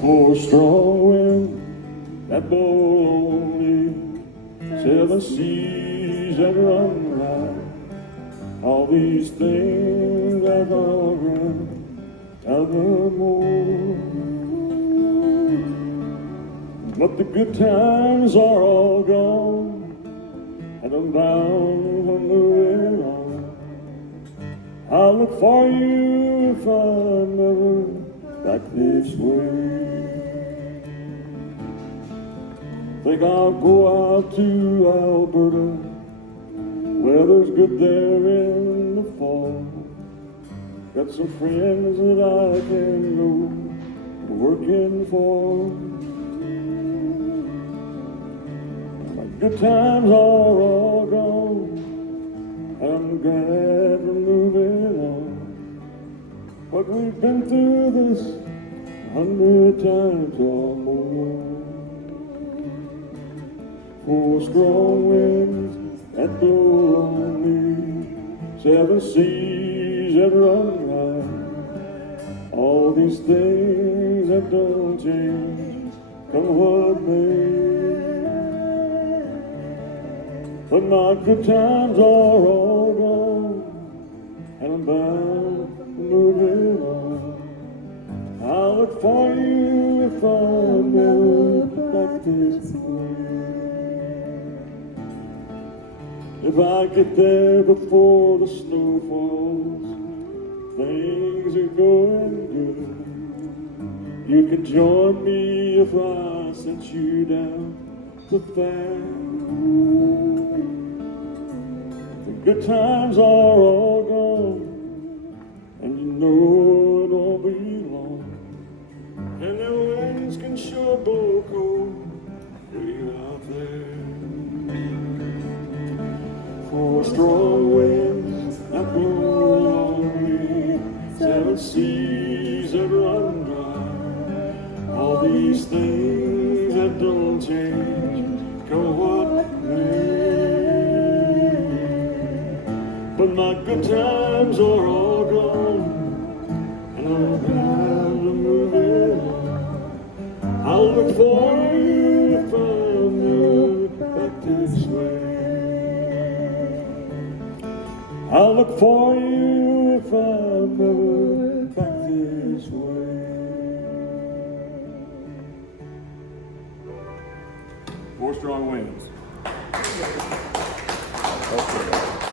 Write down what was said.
For strong wind that blow only, 7 seas that run high, all these things I've already evermore. But the good times are all gone, and I'm bound for moving on. I'll look for you if I'm never back this way. Think I'll go out to Alberta, weather's good there in the fall. Got some friends that I can go working for. My good times are all gone, I'm glad we're moving on. But we've been through this 100 times or more. For strong winds that blow on me, 7 seas that run high, all these things that don't change, come what may. But my good times are all gone, and I'm bound to moving on. I'll look for you if I'm never back this way. If I get there before the snow falls, things are going good. You can join me if I sent you down to fair. The good times are all gone, and you know it won't be long. And the winds can sure blow cold for you out there. For strong winds that blow on me, 7 seas that run dry, all these things that don't change, come what may. But my good times are all gone, and I'm glad to move it on. I'll look for you if I'm never back this way. I'll look for you if I'm never back this way. 4 strong winds. Okay.